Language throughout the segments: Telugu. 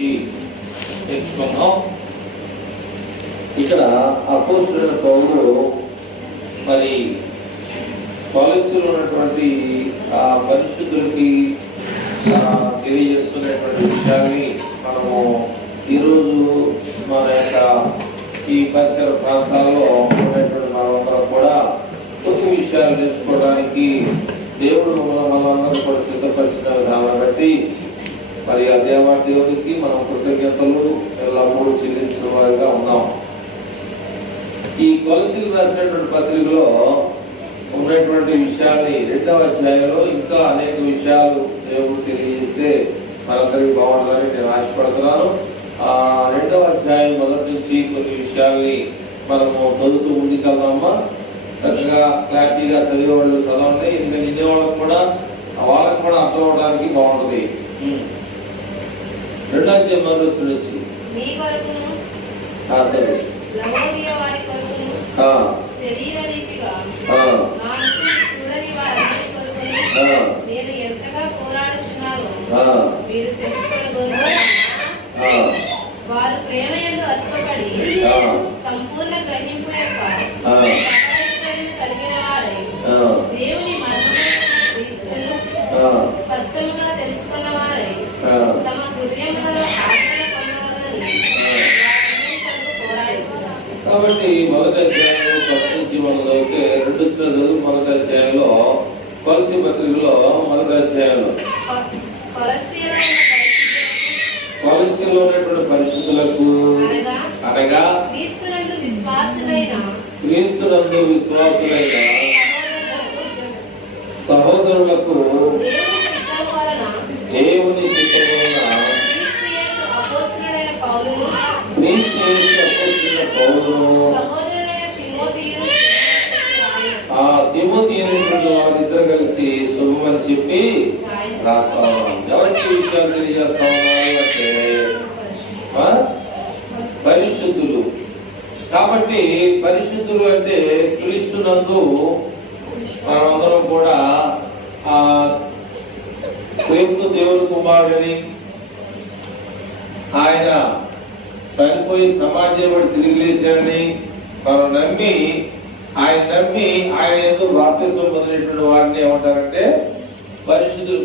గురించి తెలుసుకున్నాం. ఇక్కడ అపోస్తలుడైన పౌలు మరి పాలసీలో ఉన్నటువంటి ఆ పరిశుద్ధులకి తెలియజేస్తున్నటువంటి విషయాన్ని మనము ఈరోజు మన యొక్క ఈ పరిసర ప్రాంతాల్లో ఉన్నటువంటి మనమందరం కూడా కొత్త విషయాలు తెలుసుకోవడానికి దేవుడు మనందరూ కూడా సిద్ధపరిచిన విధానం బట్టి మరి ఆ దేవుడికి మనం కృతజ్ఞతలు ఎల్లప్పుడూ చెల్లించిన వారిగా ఉన్నాం. ఈ కొలసీలు రాసినటువంటి పత్రికలో ఉన్నటువంటి విషయాల్ని 2వ అధ్యాయంలో ఇంకా అనేక విషయాలు దేవుడు తెలియజేస్తే మనందరికీ బాగుండాలని నేను ఆశపడుతున్నాను. 2వ అధ్యాయం మొదటి నుంచి కొన్ని విషయాల్ని మనము చదువుతూ ముందుకెళ్దామా. చక్కగా క్లారిటీగా చదివే వాళ్ళు చదవండి, ఎందుకంటే ఇదే వాళ్ళకి కూడా అర్థం అవడానికి బాగుంటుంది. 2వ అధ్యాయం మొదటి నుంచి శరీర రీతిగా నేను ఎంతగా పోరాడుచున్నాను మీరు తెలుసుకొనగోరు. వారు ప్రేమ యందు అతుకబడి సంపూర్ణ గ్రహింపు యొక్క కలిగిన వారై దేవుని మర్మమైన క్రీస్తును స్పష్టముగా తెలుసుకున్న వారై తమ హృదయములలో ఆదరణ పొందవలనని పోరాడుతున్నారు. కాబట్టి మొదటి అధ్యాయంలో ఫస్ట్ నుంచి మనం చదివితే 2 చదువు మొదటి అధ్యాయంలో కొలసీ పత్రికలో మొదటి అధ్యాయంలో కొలసీలో ఉన్నటువంటి పరిస్థితులకు అనగా క్రీస్తునందు విశ్వాసులైన సహోదరులకు దేవుని చిత్తం వలన తిమోతియు వారిద్దరు కలిసి శుభమని చెప్పి రాస్తా ఉన్నాం. ఎవరికి విషయాలు తెలియజేస్తా ఉన్నారంటే పరిశుద్ధులు. కాబట్టి పరిశుద్ధులు అంటే క్రీస్తునందు మనమందరం కూడా క్రీస్తు దేవుని కుమారుడని, ఆయన చనిపోయి సమాజం తిరిగి లేచాడని మనం నమ్మి ఆయన ఎందు బాప్తిసం పొందినటువంటి వారిని ఏమంటారంటే పరిశుద్ధులు.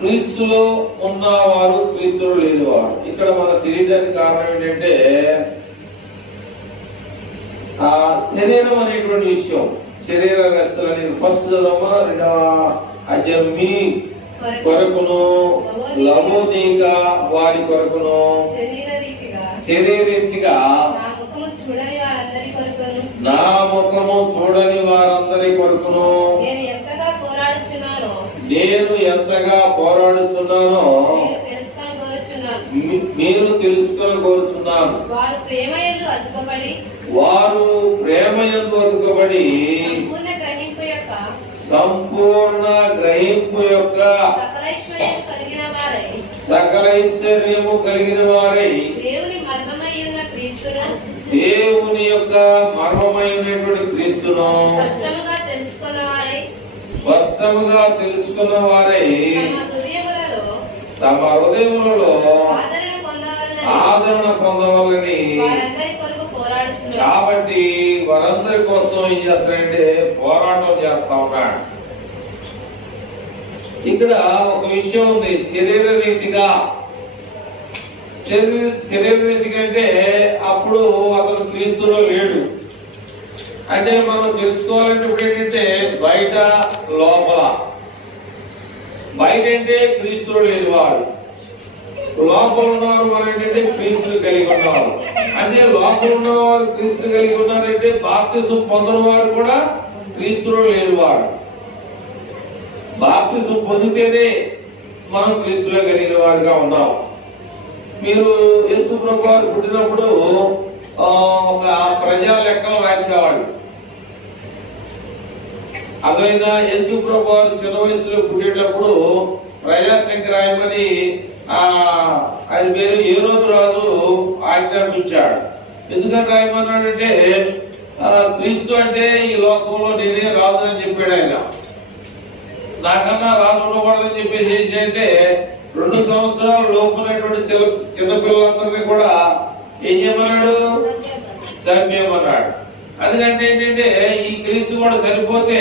క్రీస్తులో ఉన్నవారు క్రీస్తులో లేని వారు. ఇక్కడ మనకు తెలియడానికి కారణం ఏంటంటే ఆ శరీరం అనేటువంటి విషయం. శరీర రచనని ఫస్ట్ చదవమా 2వ అధ్యాయం మీ కొరకును లవోదీక వారి కొరకును శరీరీతిగా నా ముఖము చూడని వారందరి కొరకును నేను ఎంతగా పోరాడుచున్నానో మీరు తెలుసుకొని కోరుచున్నాను. వారు ప్రేమ యందు అతుకబడి సంపూర్ణ గ్రహింపు యొక్క సకల ఐశ్వర్యము కలిగిన వారై దేవుని యొక్క మర్మమైనటువంటి క్రీస్తును స్పష్టముగా తెలుసుకున్న వారై తమ హృదయములలో ఆదరణ పొందవాలని. కాబట్టి వారందరి కోసం ఏం చేస్తారంటే పోరాటం చేస్తా ఉన్నాడు. ఇక్కడ ఒక విషయం ఉంది. శరీర రీతిగా అంటే అప్పుడు అతను క్రీస్తులో లేడు. అంటే మనం తెలుసుకోవాలంటే ఇప్పుడు ఏంటంటే బయట లోపల. బయట అంటే క్రీస్తులో లేని వాడు, లోపల ఉన్నవారు మరి ఏంటంటే క్రీస్తులు కలిగి ఉన్నవారు. అంటే లోపల ఉన్నవారు క్రీస్తులు కలిగి ఉన్నారంటే బాప్తిసం పొందిన వారు కూడా క్రీస్తులో లేని వాడు. బాప్తిసం పొందితేనే మనం క్రీస్తులో కలిగిన వాడిగా ఉన్నాం. మీరు యేసు ప్రభు వారు పుట్టినప్పుడు ఒక ప్రజా లెక్కలు రాసేవాడు. అదైనా యేసు ప్రభు వారు చిన్న వయసులో పుట్టేటప్పుడు ప్రజాశంకరాయమని ఆయన పేరు హేరోదు రాజు ఆజ్ఞాపించాడు. ఎందుకని రాయమన్నాడంటే క్రీస్తు అంటే ఈ లోకంలో నేనే రాజు అని చెప్పాడు ఆయన. నాకన్నా రాజు ఉండకూడదని చెప్పేసి ఏంటంటే 2 సంవత్సరాల లోపునటువంటి చిన్నపిల్లలందరినీ కూడా ఏం చేయమన్నాడు? చంపేయమన్నాడు. అందుకంటే ఏంటంటే ఈ క్రీస్తు కూడా చనిపోతే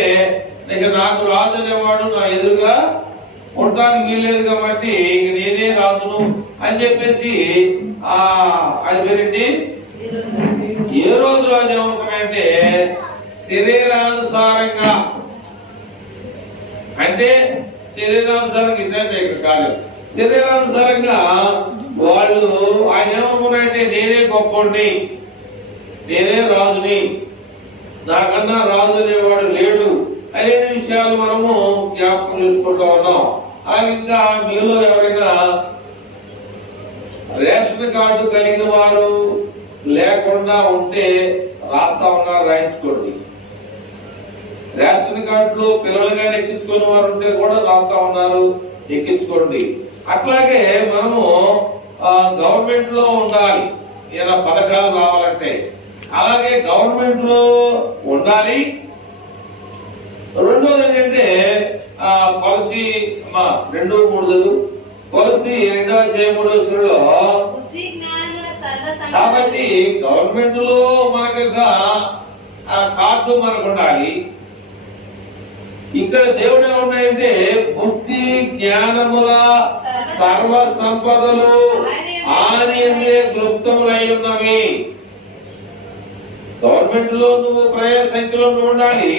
ఇక నాకు రాజు అనేవాడు నా ఎదురుగా ఉండడానికి వీల్లేదు కాబట్టి ఇక నేనే రాజును అని చెప్పేసి అది పేరేంటి, ఏ రోజు రాజు ఏమనుకున్నాడంటే శరీరానుసారంగా, అంటే శరీరానుసారంగా ఇంటే ఇక్కడ కాదు, శరీరానుసారంగా వాళ్ళు ఆయన ఏమనుకున్నాడంటే నేనే గొప్పని, నేనే రాజుని, నాకన్నా రాజు అనేవాడు లేడు అనే విషయాలు మనము జ్ఞాపకం చేసుకుంటూ ఉన్నాం. అలాగే ఇంకా మీలో ఎవరైనా రేషన్ కార్డు కలిగిన వారు లేకుండా ఉంటే రాస్తా ఉన్నారు, రాయించుకోండి. రేషన్ కార్డులో పిల్లలుగా ఎక్కించుకున్న వారు ఉంటే కూడా రాస్తా ఉన్నారు, ఎక్కించుకోండి. అట్లాగే మనము గవర్నమెంట్ లో ఉండాలి, ఏదైనా పథకాలు రావాలంటే అలాగే గవర్నమెంట్ లో ఉండాలి. రెండోది ఏంటంటే పాలసీ 2:3 పాలసీ 2:3 కాబట్టి గవర్నమెంట్ లో మనకు కార్డు మనకు ఉండాలి. ఇక్కడ దేవుడు ఏమన్నాయంటే బుద్ధి జ్ఞానముల సర్వ సంపదలు ఆయనయందే క్లుప్తములై ఉన్నవి. గవర్నమెంట్ లో నువ్వు ప్రజా సంఖ్యలో ఉండాలి,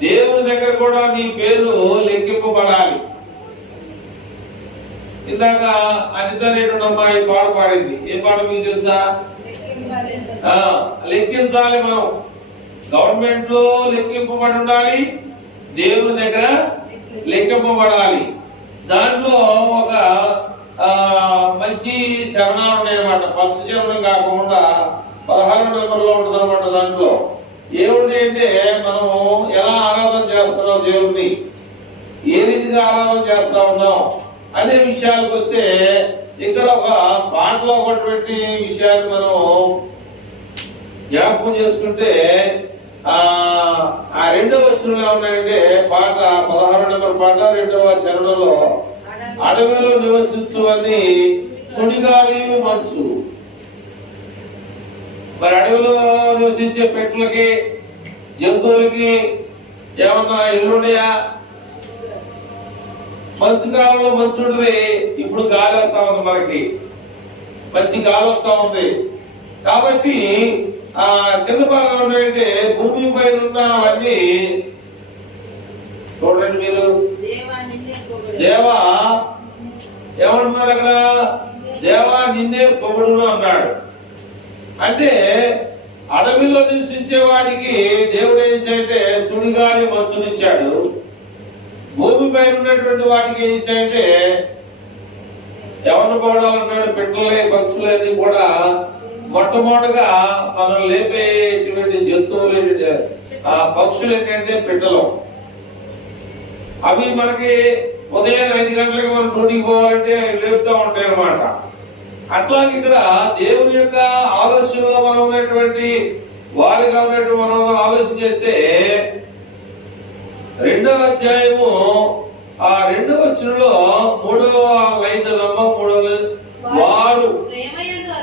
దేవుని దగ్గర కూడా నీ పేరు లెక్కింపబడాలి. ఇందాక అనిత అనేటువంటి అమ్మాయి పాట పాడింది. ఏ పాట మీకు తెలుసా? లెక్కించాలి. మనం గవర్నమెంట్ లో లెక్కింపబడి ఉండాలి, దేవుని దగ్గర లెక్కింపబడాలి. దాంట్లో ఒక మంచి శరణాలు ఉన్నాయన్నమాట. ఫస్ట్ శరణం కాకుండా 16వ నెంబర్లో ఉంటుంది అనమాట. దాంట్లో ఏమిటి అంటే మనం ఎలా ఆరాధన చేస్తున్నాం, దేవుణ్ణి ఏ రీతిగా ఆరాధన చేస్తా ఉన్నాం అనే విషయాలకు వస్తే ఇక్కడ ఒక పాటలో ఒకటి విషయాన్ని మనం జ్ఞాపకం చేసుకుంటే ఆ 2వ వచనంలో ఏమన్నాయంటే పాట 16వ నెంబర్ పాట 2వ చరణంలో అడవిలో నివసించు అని సుడిగాలి మంచు. మరి అడవిలో నివసించే పెట్లకి జంతువులకి ఏమన్నా ఇల్లున్నాయా? మంచు కాలంలో మంచు ఉంటుంది. ఇప్పుడు గాలి వస్తా ఉంది, మనకి మంచి గాలి వస్తా ఉంది కాబట్టి కింద భాగంలో ఏంటంటే భూమి పైన ఉన్నవన్నీ చూడండి. మీరు దేవా ఏమంటున్నాడు అక్కడ? దేవా నిన్నే పొగుడును అన్నాడు. అంటే అడవిలో నివసించే వాడికి దేవుడు ఏం చేస్తే సుడిగాలి మంచునిచ్చాడు. భూమి పైన ఉన్నటువంటి వాటికి ఏం చేస్తే ఎవరిని పోవడాలన్నాడు? పెట్టలే పక్షులన్నీ కూడా మొట్టమొదటిగా మనం లేపేటువంటి జంతువులు పక్షులు ఏంటంటే పెట్టలు. అవి మనకి ఉదయం 5 గంటలకి మనం డ్యూటీకి పోవాలంటే లేపుతూ ఉంటాయి అన్నమాట. అట్లాగే ఇక్కడ దేవుని యొక్క ఆలోచనలో మనం ఉన్నటువంటి వారిగా ఉన్నటువంటి మనం ఆలోచన చేస్తే 2వ అధ్యాయము 2వ వచనంలో 3వ లైన్లమ్మ 3వ వారు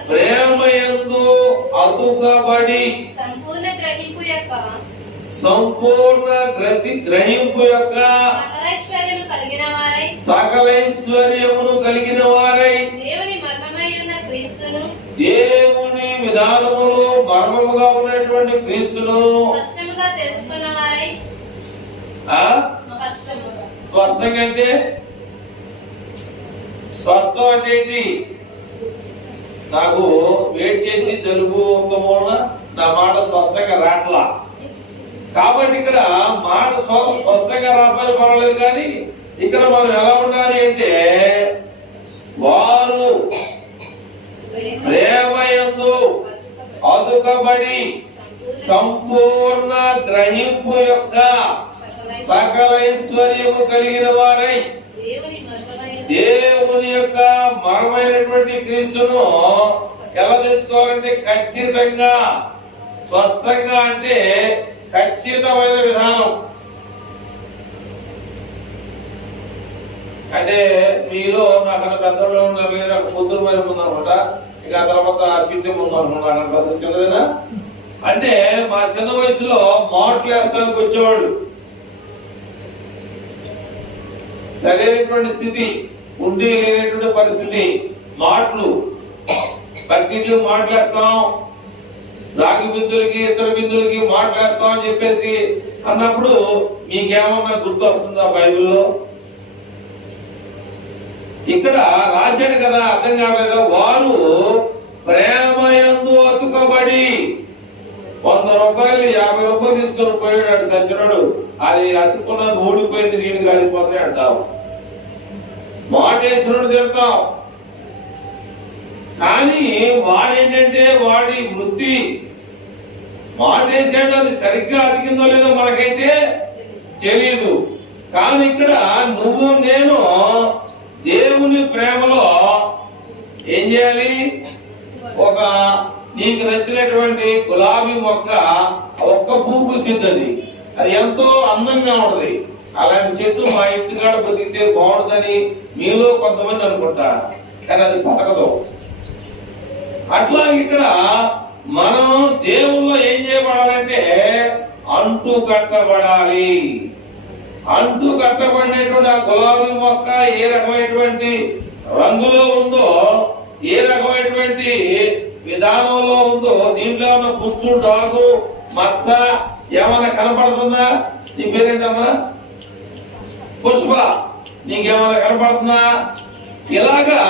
ప్రేమయందు అతుకబడి సంపూర్ణ గ్రహింపు యొక్క సకలైశ్వర్యమును కలిగిన వారై దేవుని విధానములు మర్మముగా ఉన్నటువంటి క్రీస్తును స్పష్టంగా అంటే స్పష్టం అంటే ఏంటి? నాకు వెయిట్ చేసి జలుబు వల్ల నా మాట స్పష్టంగా రాట్లా. కాబట్టి ఇక్కడ మాట స్పష్టంగా రాపని పర్వాలేదు, కానీ ఇక్కడ మనం ఎలా ఉండాలి అంటే వారు ప్రేమయందు అదుకబడి సంపూర్ణ గ్రహింపు యొక్క సకలైశ్వర్యము కలిగిన వారై దేవుని యొక్క మరమైనటువంటి క్రీస్తును ఎలా తెలుసుకోవాలంటే ఖచ్చితంగా, స్పష్టంగా అంటే ఖచ్చితమైన విధానం. అంటే మీలో నాకన్నా పెద్దవాళ్ళు ఉన్నారు, నాకు పొద్దున పైన ఉందనమాట, ఇక ఆ తర్వాత చిట్టి ముందు అనుకున్నాను పెద్ద చిన్నదేనా. అంటే మా చిన్న వయసులో మాటలు వేస్తానికి వచ్చేవాళ్ళు. సరైనటువంటి స్థితి ఉండి లేనటువంటి పరిస్థితి, మాటలు బకెట్లు మాటలేస్తాం, రాగి బిందులకి ఇతర బిందులకి మాటలేస్తాం అని చెప్పేసి అన్నప్పుడు మీకేమన్నా గుర్తు వస్తుందా బైబిల్లో? ఇక్కడ రాశాడు కదా, అర్థం కాలేదా? వారు ప్రేమయందు అతుకబడి 100 రూపాయలు 50 రూపాయలు తీసుకొని పోయాడు సచ్చినాడు, అది అతుక్కున్నది ఊడిపోయింది, నీళ్ళు కాలిపోతాయి అంటావు, మాటేసినోడు తిడతాం. కానీ వాడేంటంటే వాడి వృత్తి మాటేసాడు, అది సరిగ్గా అతికిందో లేదో మనకైతే తెలియదు. కానీ ఇక్కడ నువ్వు నేను దేవుని ప్రేమలో ఏం చేయాలి? ఒక నీకు నచ్చినటువంటి గులాబీ మొక్క ఒక్క పువ్వు పూసింది, అది ఎంతో అందంగా ఉంటది. అలాంటి చెట్టు మా ఇంటికాడ బతికితే బాగుంటుందని మీలో కొంతమంది అనుకుంటారు, కానీ అది బతకదు. అట్లా ఇక్కడ మనం దేవుల్లో ఏం చేయబడాలంటే అంటు కట్టబడాలి. అంటు కట్టబడినటువంటి ఆ గులాబీ మొక్క ఏ రకమైనటువంటి రంగులో ఉందో, ఏ రకమైనటువంటి విధానంలో ఉందో, దీంట్లో ఉన్న పుచ్చు డాగు మచ్చ ఏమైనా కనపడుతుందా? నీ పేరేంటమ్మా? పుష్ప. నీకేమైనా కనపడుతుందా? ఇలాగా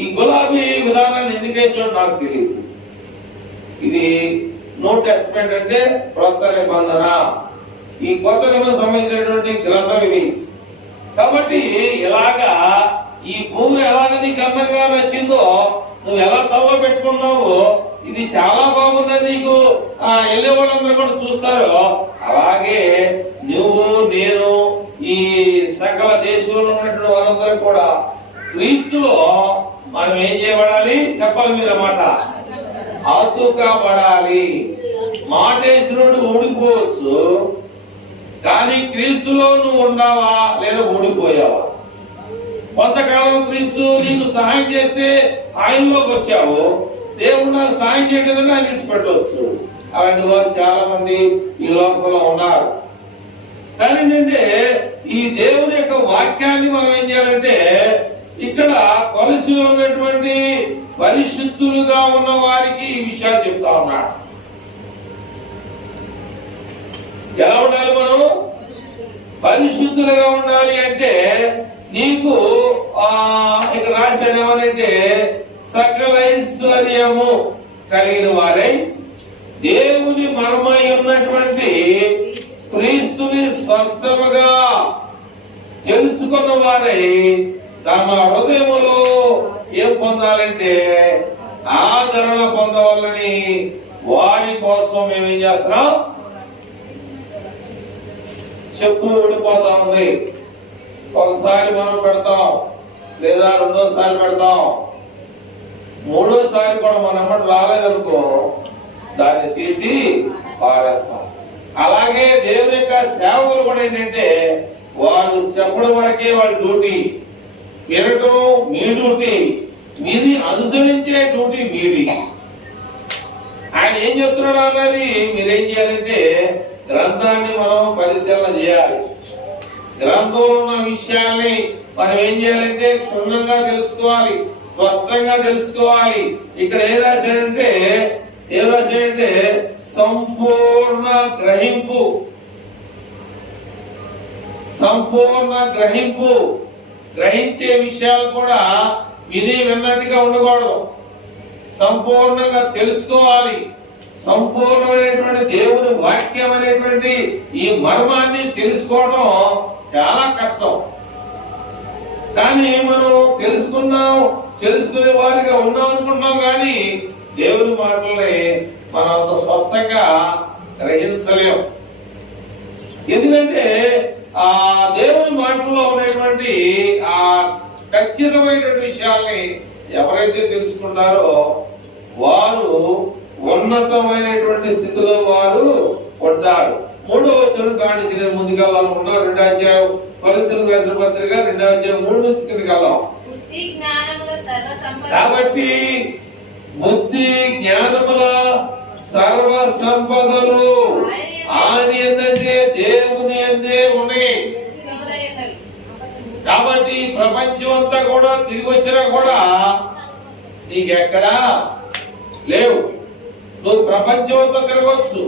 ఈ గులాబీ విధానాన్ని ఎందుకు వేసాడు నాకు తెలియదు. ఇది న్యూ టెస్టమెంట్ అంటే కొత్త నిబంధన, ఈ కొత్త నిబంధన సంబంధించినటువంటి గ్రంథం ఇది. కాబట్టి ఇలాగా ఈ పువ్వు ఎలాగ నీకు అందంగా నచ్చిందో, నువ్వు ఎలా తవ్వ పెట్టుకున్నావో, ఇది చాలా బాగుందని నీకు వెళ్ళే వాళ్ళందరూ కూడా చూస్తారు. అలాగే నువ్వు నేను ఈ సకల దేశంలో ఉన్నటువంటి వాళ్ళందరూ కూడా క్రీస్తులో మనం ఏం చేయబడాలి? చెప్పాలి మీరు మాట, ఆసుకబడాలి. మాటేశ్వరుడు ఊడిపోవచ్చు, కానీ క్రీస్తులో నువ్వు ఉన్నావా లేదా ఊడిపోయావా? కొంతకాలం క్రీస్తు నీకు సహాయం చేస్తే ఆయనలోకి వచ్చావు, దేవుడు నాకు సహాయం చేయలేదని ఆయన విడిచిపెట్టవచ్చు. అలాంటి వారు చాలా మంది ఈ లోకంలో ఉన్నారు. కానీ ఏంటంటే ఈ దేవుని యొక్క వాక్యాన్ని మనం ఏం చేయాలంటే, ఇక్కడ కొలసిలో ఉన్నటువంటి పరిశుద్ధులుగా ఉన్న వారికి ఈ విషయాలు చెప్తా ఉన్నాడు. ఎలా ఉండాలి? మనం పరిశుద్ధులుగా ఉండాలి అంటే నీకు ఇక్కడ రాశాడు ఏమనంటే, సకల ఐశ్వర్యము కలిగిన వారై దేవుని మర్మై ఉన్నటువంటి క్రీస్తుని స్పష్టముగా తెలుసుకున్న వారై తమ హృదయములో ఏం పొందాలంటే ఆదరణ పొందవాలని వారి కోసం మేమేం చేస్తున్నాం? చెప్పు ఊడిపోతా ఉంది. ఒకసారి మనం పెడతాం, లేదా రెండోసారి పెడతాం, మూడోసారి కూడా మన ఎమ్మటి రాలేదనుకో దాన్ని తీసి పారేస్తాం. అలాగే దేవుని యొక్క సేవకులు కూడా ఏంటంటే, వారు చెప్పడం వరకే వాళ్ళ డ్యూటీ, వినటం మీ డ్యూటీ, మీది అనుసరించే డ్యూటీ మీది. ఆయన ఏం చెప్తున్నాడు అన్నది మీరేం చేయాలంటే గ్రంథాన్ని మనం పరిశీలన చేయాలి. గ్రంథంలో ఉన్న విషయాల్ని మనం ఏం చేయాలంటే క్షుణ్ణంగా తెలుసుకోవాలి, స్పష్టంగా తెలుసుకోవాలి. ఇక్కడ ఏం రాశాడంటే సంపూర్ణ గ్రహింపు, సంపూర్ణ గ్రహింపు. గ్రహించే విషయాలు కూడా విని విన్నట్టుగా ఉండకూడదు, సంపూర్ణంగా తెలుసుకోవాలి. సంపూర్ణమైనటువంటి దేవుని వాక్యం అనేటువంటి ఈ మర్మాన్ని తెలుసుకోవడం చాలా కష్టం. కానీ మనం తెలుసుకునే వారిగా ఉన్నాం అనుకుంటున్నాం, కానీ దేవుని మాటల్ని మనం అంత స్పష్టంగా గ్రహించలేం. ఎందుకంటే ఆ దేవుని మాటల్లో ఉన్నటువంటి ఆ ఖచ్చితమైనటువంటి విషయాల్ని ఎవరైతే తెలుసుకుంటారో వారు ఉన్నతమైనటువంటి స్థితిలో వారు ఉంటారు. 3వ వచనం కానించిన ముందుగా వాళ్ళు ఉన్నారు. 2వ అధ్యాయం కొలస్సీయులకు రాసిన పత్రిక 2వ అధ్యాయం 3 నుంచి కిందకి వెళ్దాం. బుద్ధి జ్ఞానముల సర్వ సంపద కాబట్టి బుద్ధి జ్ఞానముల సర్వ సంపదలు ఆయన ఏంటంటే దేవుని అందే ఉన్నాయి. ఉద్యములైనవి. కాబట్టి ప్రపంచం అంతా కూడా తిరిగి వచ్చినా కూడా నీకెక్కడా లేవు. నువ్వు ప్రపంచం అంతా తిరగవచ్చు,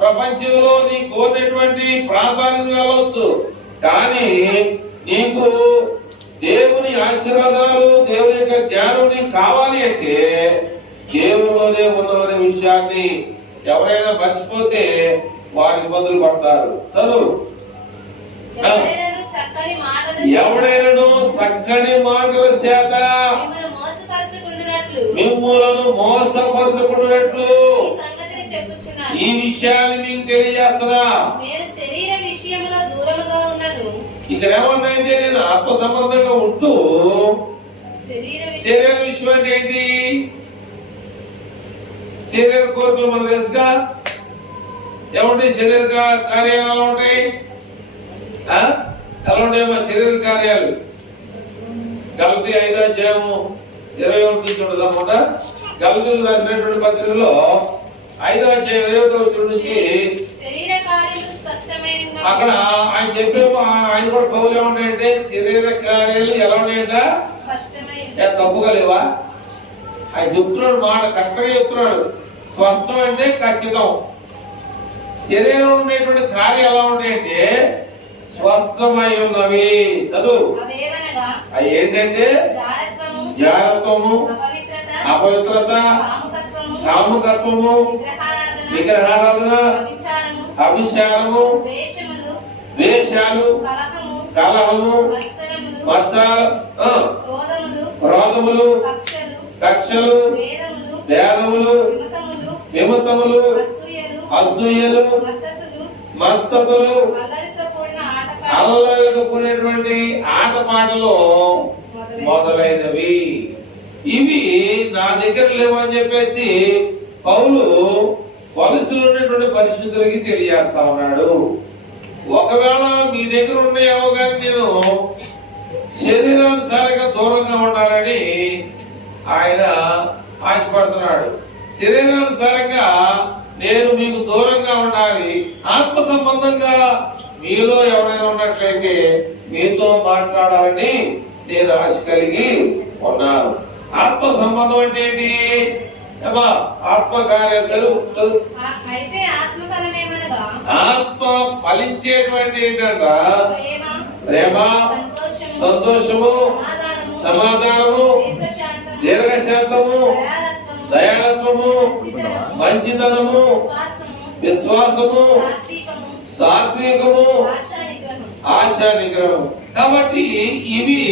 ప్రపంచంలో నీ కోరినటువంటి ప్రాంతానికి వెళ్ళవచ్చు, కానీ నీకు దేవుని ఆశీర్వాదాలు దేవుని యొక్క జ్ఞానం నీకు కావాలి అంటే దేవునిలోనే ఉన్నవనే విషయాన్ని ఎవరైనా మర్చిపోతే వారి ఇబ్బందులు పడతారు. చదువు. ఎవడైనను చక్కని మాటల ఎవడైనను చక్కని మాటల చేత మిమ్మల్ని మోసపరచుకుంటున్నట్లు మిమ్ములను మోసపరచుకున్నట్లు ఈ సంగతిని చెప్పుచున్నాను. ఈ విషయాన్ని మీకు తెలియజేస్తున్నా. నేను శరీర విషయములో దూరముగా ఉన్నను. ఇక్కడ ఏమన్నాయంటే నేను ఆత్మ సంబంధంగా ఉంటూ శరీర విషయం అంటే ఏంటి? శరీర కోరికలు మనకు తెలుసుగా. ఏమంటే శరీర కార్యాలు ఎలా ఉంటాయి? ఎలా ఉంటాయమ్మా శరీర కార్యాలు? గలతీ 5వ అధ్యాయము 21 నుంచి ఉండదు అనమాట. గలతీయులకు రాసినటువంటి పత్రికలో 5వ అధ్యాయం 21 నుంచి శరీర కార్యములు స్పష్టమైన అక్కడ ఆయన చెప్పే ఆయన కూడా పౌలు ఏమంటాయంటే శరీర కార్యాలు ఎలా ఉన్నాయంట? స్పష్టమైన తప్పుగా లేవా? ఆయన చెప్తున్నాడు, మాట కరెక్ట్గా చెప్తున్నాడు. స్వస్థం అంటే ఖచ్చితం. శరీరం ఉండేటువంటి కార్యాలు ఎలా ఉంటాయంటే స్వస్థమై ఉన్నవి. చదువు. అవేవనగా అవి ఏంటంటే జారత్వము, జారత్వము, అపవిత్రత, అపవిత్రత, కాముకత్వము, కాముకత్వము, విగ్రహారాధన, విగ్రహారాధన, వ్యభిచారము, అభిచారము, ద్వేషములు, ద్వేషాలు, కలహము, కలహము, మత్సరములు, క్రోధములు, క్రోధములు, కక్షలు, కక్షలు, భేదములు, భేదములు, విమతములు, విమతములు, అసూయలు, అసూయలు, మత్తతులు, మత్తతులు, అల్లరితో కూడిన ఆటపాటలు అల్లరితో కూడినటువంటి ఆటపాటలు మొదలైనవి. ఇవి నా దగ్గర లేవని చెప్పేసి పౌలు కొలస్సీలో ఉన్నటువంటి పరిశుద్ధులకి తెలియజేస్తా ఉన్నాడు. ఒకవేళ మీ దగ్గర ఉన్నాయేమో కానీ నేను శరీరానుసారంగా దూరంగా ఉండాలని ఆయన ఆశపడుతున్నాడు. శరీరానుసారంగా నేను మీకు దూరంగా ఉండాలి. ఆత్మ సంబంధంగా మీలో ఎవరైనా ఉన్నట్లయితే మీతో మాట్లాడాలని నేను ఆశ కలిగి ఉన్నాను. ఆత్మ సంబంధం అంటే ఏంటి? ఆత్మ కార్యాలు అయితే ఆత్మఫలమేమనగా ఆత్మ ఫలించేటువంటి ఏంటంట ప్రేమ, ప్రేమ, సంతోషము, సమాధానము, దీర్ఘశాంతము, దయాళత్వము, మంచితనము, విశ్వాసము, సాత్వికము, ఆశా నిగ్రహం. కాబట్టి ఇవి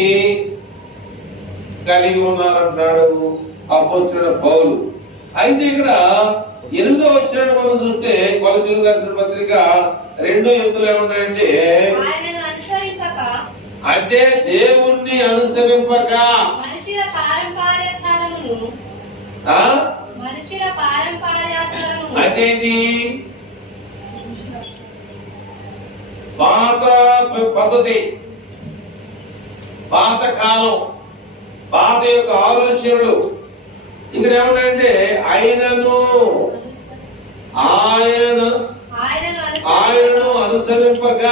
కలిగి ఉన్నారంటాడు అపోస్తలుడైన పౌలు. అయితే ఇక్కడ 8వ వచనాన్ని మనం చూస్తే కొలస్సీయులకు రాసిన పత్రిక 2:8 ఏమున్నాయంటే అంటే దేవుణ్ణి అనుసరింపక మనుషుల పారంపర్యాచారమును అంటే ఏంటి? పాత పద్ధతి, పాత కాలం, పాత యొక్క ఆలోచనలు. ఇక్కడ ఏమంటే ఆయనను అనుసరింపక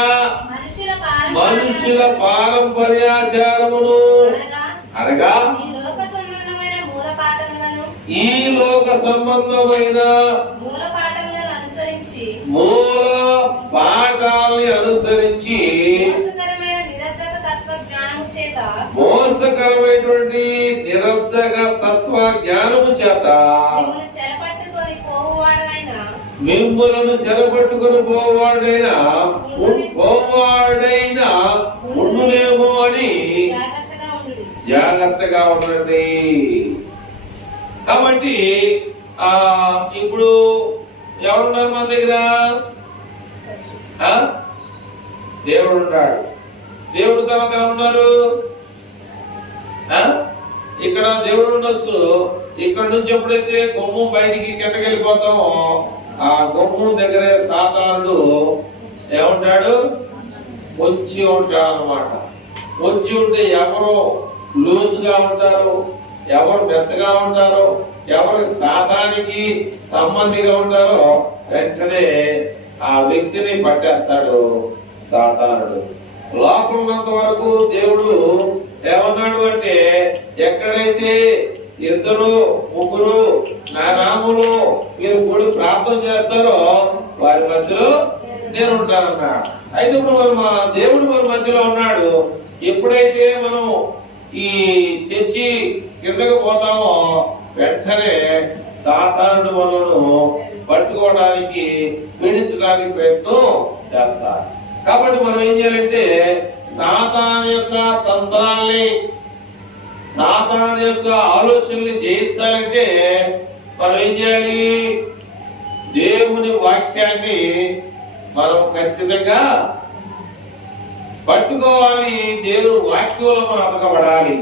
మనుషుల పారంపర్యాచారమును అనగా ఈ లోక సంబంధమైన మూల పాఠాలని అనుసరించి మోసకరమైనటువంటి నిరర్ధక తత్వ జ్ఞానము చేత మిమ్ములను చెరపట్టుకొని పోవాడైనా ఉండునేమో అని జాగ్రత్తగా ఉండండి. కాబట్టి ఇప్పుడు ఎవరున్నారు మన దగ్గర? దేవుడు ఉన్నాడు. దేవుడు తర్వాత ఉన్నారు. ఇక్కడ దేవుడు ఉండొచ్చు. ఇక్కడ నుంచి ఎప్పుడైతే గుమ్మం బయటికి కిందకెళ్ళిపోతామో ఆ గుమ్మం దగ్గర సాతానుడు ఏమంటాడు? వచ్చి ఉంటాడు అన్నమాట. వచ్చి ఉంటే ఎవరు లూజ్గా ఉంటారు, ఎవరు మెత్తగా ఉంటారో, ఎవరు శాతానికి సంబంధిగా ఉంటారో వెంటనే ఆ వ్యక్తిని పట్టేస్తాడు సాతానుడు. లోపల ఉన్నంత వరకు దేవుడు ఏమన్నాడు అంటే, ఎక్కడైతే ఇద్దరు ముగ్గురు నా నామములో మీరు కూడి ప్రార్థన చేస్తారో వారి మధ్యలో నేను ఉంటానన్నాడు. అయితే ఇప్పుడు మన దేవుడు మన మధ్యలో ఉన్నాడు. ఎప్పుడైతే మనం ఈ చర్చి కిందకు పోతామో వెంటనే సాతానుడు మనను పట్టుకోవడానికి పీడించడానికి ప్రయత్నం చేస్తారు. కాబట్టి మనం ఏం చేయాలంటే సాతాను యొక్క తంత్రాల్ని, సాతాను యొక్క ఆలోచనల్ని జయించాలంటే మనం ఏం చేయాలి? దేవుని వాక్యాన్ని మనం ఖచ్చితంగా పట్టుకోవాలి. దేవుని వాక్యంలో మనం అతకబడాలి.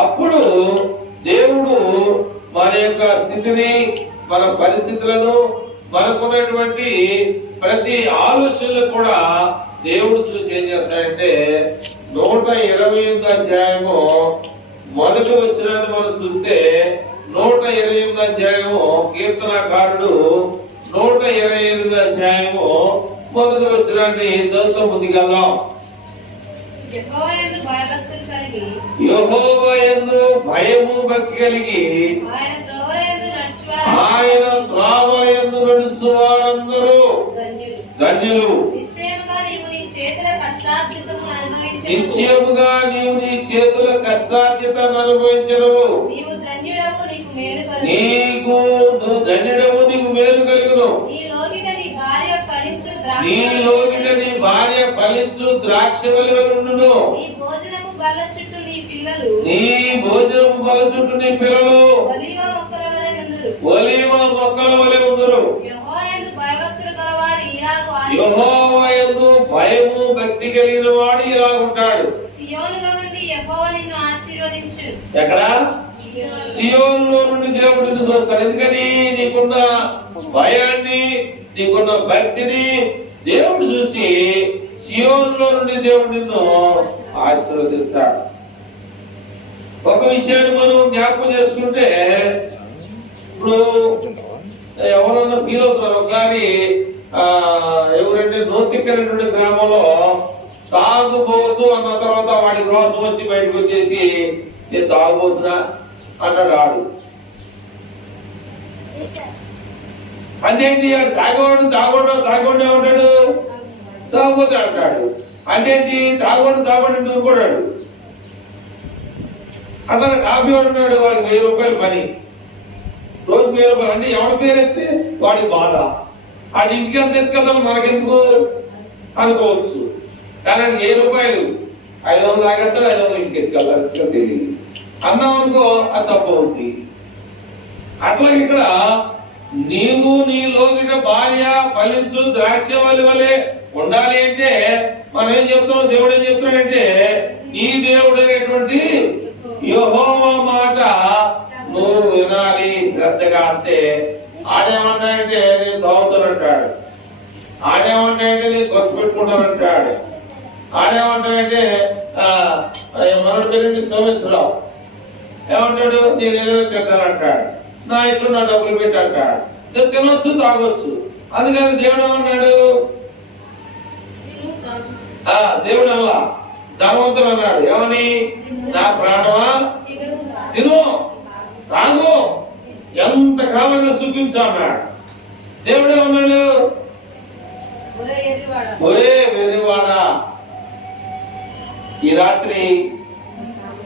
అప్పుడు దేవుడు మన యొక్క స్థితిని, మన పరిస్థితులను, మనకున్నటువంటి ప్రతి ఆలోచనలు కూడా దేవుడు చూసి ఏం చేస్తాడంటే 128వ అధ్యాయము మొదటి వచనాన్ని మనం చూస్తే 128వ అధ్యాయము కీర్తనాకారుడు 128వ అధ్యాయము మొదటి వచనాన్ని చదువుతూ ముందుకెళ్దాం. యెహోవా యందు భయము భక్తి కలిగి ఆయన త్రోవల యందు నడుచు వారందరూ ధన్యులు. నిశ్చయముగా నీవు నీ చేతుల కష్టార్జితను అనుభవించవు. నీకు నువ్వు ధన్యుడవు, నీకు మేలు కలుగును. నీలోగిట నీ భార్య ఫలించు ద్రాక్షవల్లి వలె ఉండును. నీ భోజనము బల్ల చుట్టూ నీ పిల్లలు ఒలీవ మొక్కల వలె ఉందురు. యెహోవా యందు భయము భక్తి కలిగిన వాడు ఇలా ఉంటాడు. ఎక్కడ? సియోనులో నుండి దేవుడు నిన్ను చూస్తాడు. ఎందుకని? నీకున్న భయాన్ని, నీకున్న భక్తిని దేవుడు చూసి సియోనులో నుండి దేవుడు నిన్ను ఆశీర్వదిస్తాడు. ఒక విషయాన్ని మనం జ్ఞాపకం చేసుకుంటే, ఇప్పుడు ఎవరన్నా ఫీల్ అవుతున్నారు. ఒకసారి ఎవరంటే నోతికరైనటువంటి గ్రామంలో తాగుబోతు అన్న తర్వాత వాడి రోసం వచ్చి బయటకు వచ్చేసి నేను తాగుబోతున్నా అన్నాడు. ఆడు అంటే ఏంటి? తాగవాడు తాగకుండా ఉంటాడు, తాగుబోతు అంటాడు. అంటే ఏంటి? తాగవాడు ఊరుకోడాడు. అట్లా కాఫీ వాడు ఉన్నాడు, వాడికి 1000 రూపాయలు పని, రోజుకి 1000 రూపాయలు. అంటే ఎవరి పేరు ఎత్తే వాడికి బాధ. వాడి ఇంటికి ఎంత ఎత్తుకెళ్తాం మనకెందుకు అనుకోవచ్చు. కానీ 1000 రూపాయలు 500 తాగేస్తాడు, 500 ఇంటికి ఎత్తుకెళ్ళాలి తెలియదు అన్నాం అనుకో, అది తప్పు అవుతుంది. అట్లా ఇక్కడ నీవు నీలోగిన భార్య ఫలించు ద్రాక్షవల్లి వలె ఉండాలి అంటే మనం ఏం చెప్తున్నాం? దేవుడు ఏం చెప్తున్నాడంటే, నీ దేవుడు అనేటువంటి యెహోవా మాట నువ్వు వినాలి శ్రద్ధగా. అంటే ఆడేమంటాడంటే నేను తాగుతానంటాడు, ఆడేమంటాడంటే నేను ఖర్చు పెట్టుకుంటానంటాడు, ఆడేమంటాడంటే మనోడి పేరు సోమేశ్వరరావు ఏమంటాడు, నేను ఏదైనా తింటానంటాడు, నా ఇట్లు నా డబ్బులు పెట్టి అంటాడు. తినొచ్చు, తాగొచ్చు. అందుకని దేవుడు ఏమన్నాడు? దేవుడు అలా ధనవంతుడు అన్నాడు. ఏమని? నా ప్రాణమా తిను, తాగు, ఎంతకాలంగా సుఖించు అన్నాడు. దేవుడు ఏమన్నాడు? ఒరే వెర్రివాడా, ఈ రాత్రి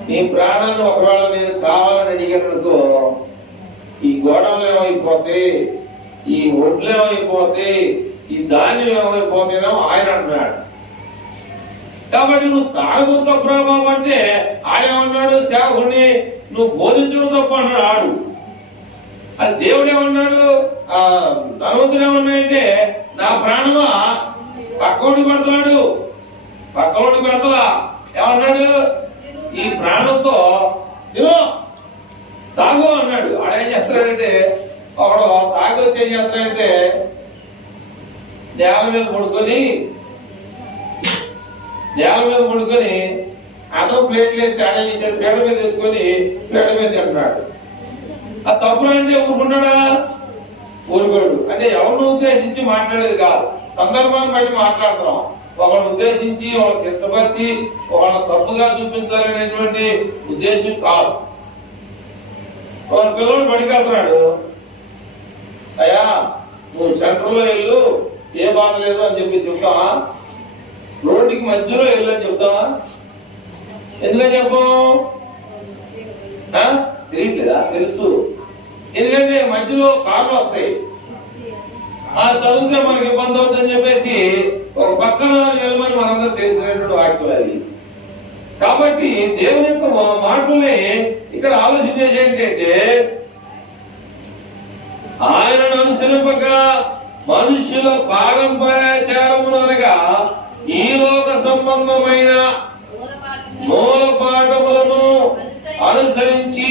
నీ ప్రాణాన్ని ఒకవేళ నేను కావాలని అడిగానుకో, ఈ గోడలు ఏమైపోతే, ఈ ఒడ్లు ఏమైపోతే, ఈ ధాన్యం ఏమైపోతేనో ఆయన అన్నాడు. కాబట్టి నువ్వు తాగడం తప్ప బాబు అంటే ఆడేమన్నాడు? సేవకుడిని నువ్వు బోధించడం తప్ప అన్నాడు ఆడు. అది దేవుడు ఏమన్నాడు? ధనవంతుడు ఏమన్నాడంటే నా ప్రాణమా పక్కోడికి పెడతాడు, పక్కోడికి పెడతలా. ఏమన్నాడు? ఈ ప్రాణంతో తిను, తాగు అన్నాడు. ఆడేం చేస్తాడంటే, ఒకడు తాగి వచ్చి ఏం చేస్తాడంటే నేల మీద పడుకొని నేల మీద పడుకొని అన్నం ప్లేట్లు వేసి తేడా చేసాడు, పీట మీద వేసుకొని పీట మీద తింటున్నాడు. ఆ తప్పుడు అంటే ఊరుకుంటాడా? ఊరుకోడు. అంటే ఎవరిని ఉద్దేశించి మాట్లాడేది కాదు, సందర్భాన్ని బట్టి మాట్లాడుతున్నాం. ఒకరిని ఉద్దేశించి వాళ్ళని కించపరిచి వాళ్ళని తప్పుగా చూపించాలనేటువంటి ఉద్దేశం కాదు. వాళ్ళ పిల్లలు బడికెళ్తున్నాడు, అయ్యా నువ్వు సెంటర్లో వెళ్ళు, ఏ బాధ లేదు అని చెప్పి చెప్తావా? రోడ్డుకి మధ్యలో వెళ్ళు అని చెప్తావా? ఎందుకని చెప్పం? తెలియట్లేదా? తెలుసు. ఎందుకంటే మధ్యలో కార్లు వస్తాయి, ఆ తగిలితే మనకి ఇబ్బంది అవుతుందని చెప్పేసి ఒక పక్కన నిలమని మనందరూ తెలిసినటువంటి వాక్యం అది. కాబట్టి దేవుని యొక్క మాటల్ని ఇక్కడ ఆలోచించేసి ఏంటంటే, ఆయనను అనుసరింపక మనుషుల పారంపర్యాచారమును అనగా ఈ లోక సంబంధమైన మూలపాఠములను అనుసరించి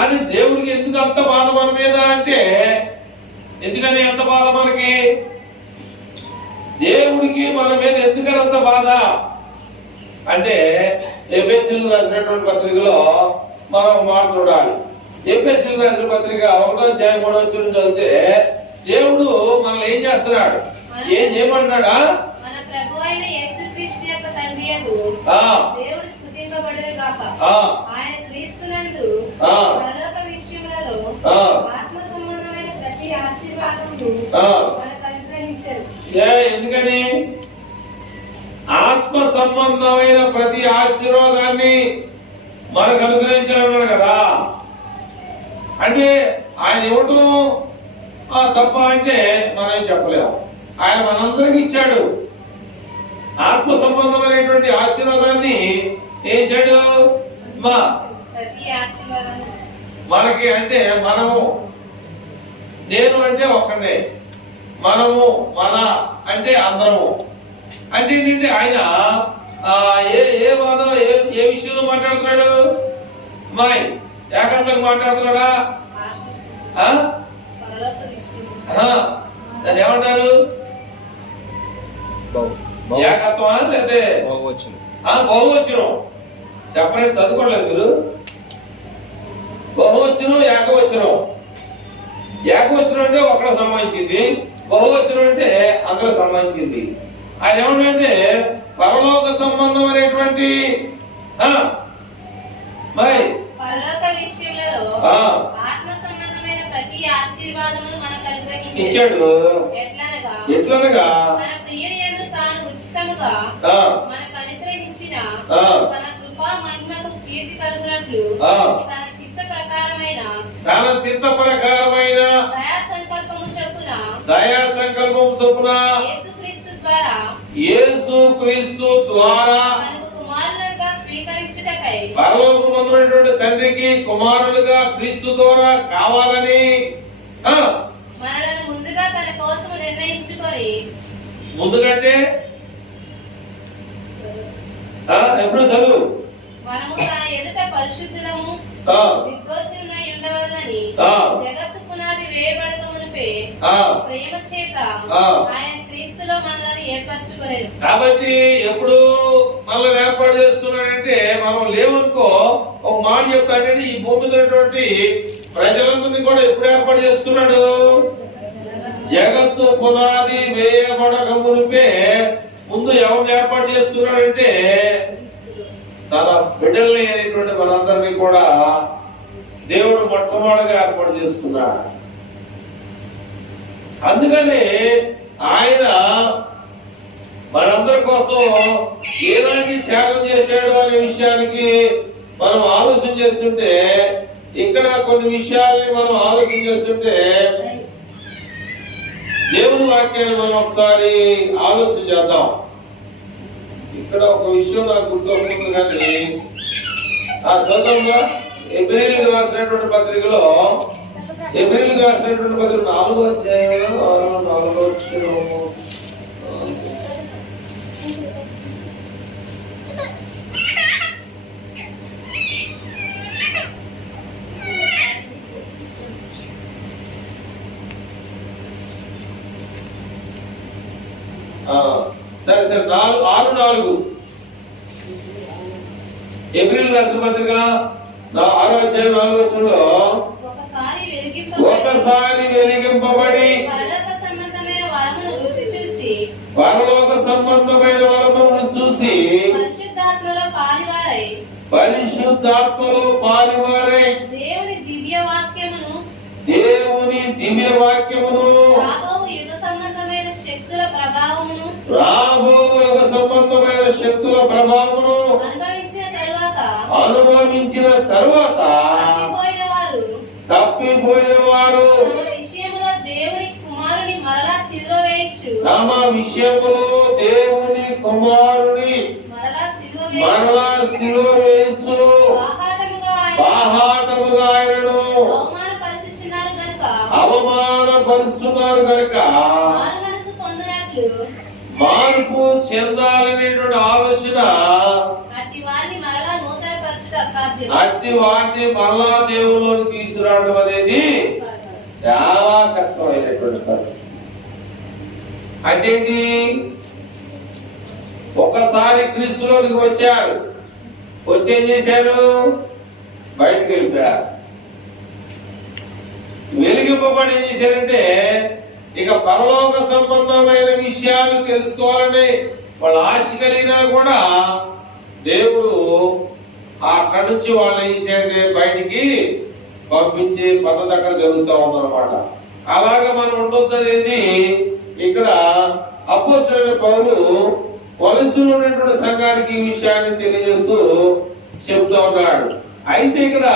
అని దేవుడికి ఎందుకు అంత బాధ మన మీద అంటే, ఎందుకని అంత బాధ మనకి? దేవుడికి మన మీద ఎందుకని అంత బాధ అంటే, ఎఫెసీయులకు రాసినటువంటి పత్రికలో మనం మాట చూడాలి. ఎఫెసీయులకు రాసిన పత్రిక 1:3 చదివితే దేవుడు మనల్ని ఏం చేస్తున్నాడు, ఏం చేయమంటున్నాడా? మన ప్రభువైన యేసుక్రీస్తు యొక్క తండ్రియగు దేవుడు స్తుతింపబడును గాక. ఆయన క్రీస్తునందు పరలోక విషయములలో ఆత్మ సంబంధమైన ప్రతి ఆశీర్వాదమును మనకు అనుగ్రహించారు. ఎందుకని? ఆత్మ సంబంధమైన ప్రతి ఆశీర్వాదాన్ని మనకు అనుగ్రహించాలన్నాడు కదా. అంటే ఆయన ఇవ్వటం తప్ప అంటే మనం చెప్పలేము. ఆయన మనందరికి ఇచ్చాడు. ఆత్మ సంబంధమైనటువంటి ఆశీర్వాదాన్ని వేసాడు మనకి. అంటే మనము, నేను అంటే ఒక్కడే, మనము, మన అంటే అందరము. అంటే ఏంటంటే ఆయన ఏ బాధ ఏ విషయంలో మాట్లాడుతున్నాడు? మాయ్ ఏకంగా మాట్లాడుతున్నాడా? దాన్ని ఏమంటారు? ఏకత్వా లేకపోతే బహువచనం? చెప్పండి, చదువుకోలేదు మీరు. బహువచనం, ఏకవచనం. ఏకవచనం అంటే ఒకరికి సంబంధించింది, బహువచనం అంటే అందరికి సంబంధించింది. ఆయన ఏమంటే పరలోక సంబంధం అనేటువంటి ఇచ్చాడు. ఎట్లనగా తన ప్రియుని యందు తాను ఉచితముగా మనకు అనుగ్రహించిన తన కృపా మహిమకు కీర్తి కలుగునట్లు తన చిత్త ప్రకారమైన దయా సంకల్పము చొప్పున యేసుక్రీస్తు ద్వారా కుమారులుగా స్వీకరించుటకై పరలోకమందున్నటువంటి తండ్రికి కుమారులుగా క్రీస్తు ద్వారా కావాలని మనలను ముందుగా తన కోసం నిర్ణయించుకొని, ముందుకంటే ఎప్పుడు చదువు, మనము తన ఎదుట పరిశుద్ధులము నిర్దోషులమై ఉండవలెనని జగత్తు పునాది వేయబడక మునుపే ప్రేమ చేత ఆయన క్రీస్తులో మనల్ని ఏర్పరచుకోలేదు. కాబట్టి ఎప్పుడు మనల్ని ఏర్పాటు చేసుకున్నాడంటే, మనం లేవనుకో ఒక మాట చెప్తాడంటే, ఈ భూమి మీద ఉన్నటువంటి ప్రజలందరినీ కూడా ఎప్పుడు ఏర్పాటు చేసుకున్నాడు? జగత్తు పునాది వేయబడక మునిపే ముందు ఎవరిని ఏర్పాటు చేసుకున్నాడంటే, తన బిడ్డల్ని అనేటువంటి మనందరినీ కూడా దేవుడు మొట్టమొదటిగా ఏర్పాటు చేసుకున్నాడు. అందుకని ఆయన మనందరి కోసం ఎలాంటి త్యాగం చేశాడు అనే విషయానికి మనం ఆలోచన చేస్తుంటే, ఇక్కడ కొన్ని విషయాల్ని మనం ఆలోచన చేస్తుంటే, దేవుని వాక్యాన్ని మనం ఒకసారి ఆలోచన చేద్దాం. ఇక్కడ ఒక విషయం నాకు గుర్తొస్తుంది, కానీ చదువుగా ఎబ్రీయులకు రాసినటువంటి పత్రికలో 4వ అధ్యాయంలో 4వ వచనము, సరే సరే 6:4 ఏప్రిల్ రాసిన పత్రిక 6వ అధ్యాయం 4వ వచనంలో ఒకసారి వెలిగింపబడి పరలోక సంబంధమైన వరమును చూసి పరిశుద్ధాత్మలో పాలివారై దేవుని దివ్య వాక్యమును రాబోవు యుగ సంబంధమైన శక్తుల ప్రభావమును అనుభవించిన తరువాత తప్పిపోయిన వారు తమ విషయములో దేవుని కుమారుని మరలా సిలువ వేయచ్చు బాహాటముగా ఆయనను అవమానపరుచున్నారు కనుక మార్పు చెందాలనేటువంటి ఆలోచన అట్టి వాటిని మరలా దేవుళ్ళని తీసుకురావడం అనేది చాలా కష్టమైనటువంటి పని. అంటే ఒకసారి క్రీస్తులోనికి వచ్చారు, వచ్చి ఏం చేశారు? బయటకు వెళ్ళిపోయారు. వెలిగింపబడి ఏం చేశారంటే ఇక పరలోక సంబంధమైన విషయాలు తెలుసుకోవాలని వాళ్ళ ఆశ కలిగినా కూడా దేవుడు అక్కడి నుంచి వాళ్ళు ఏం చేశారంటే బయటికి పంపించే పద్ధతి అక్కడ జరుగుతూ ఉందన్నమాట. అలాగా మనం ఉండొద్దనేది ఇక్కడ అపోస్తలుడైన పౌలు కొలస్సీలో ఉన్నటువంటి సంఘానికి ఈ విషయాన్ని తెలియజేస్తూ చెబుతూ ఉన్నాడు. అయితే ఇక్కడ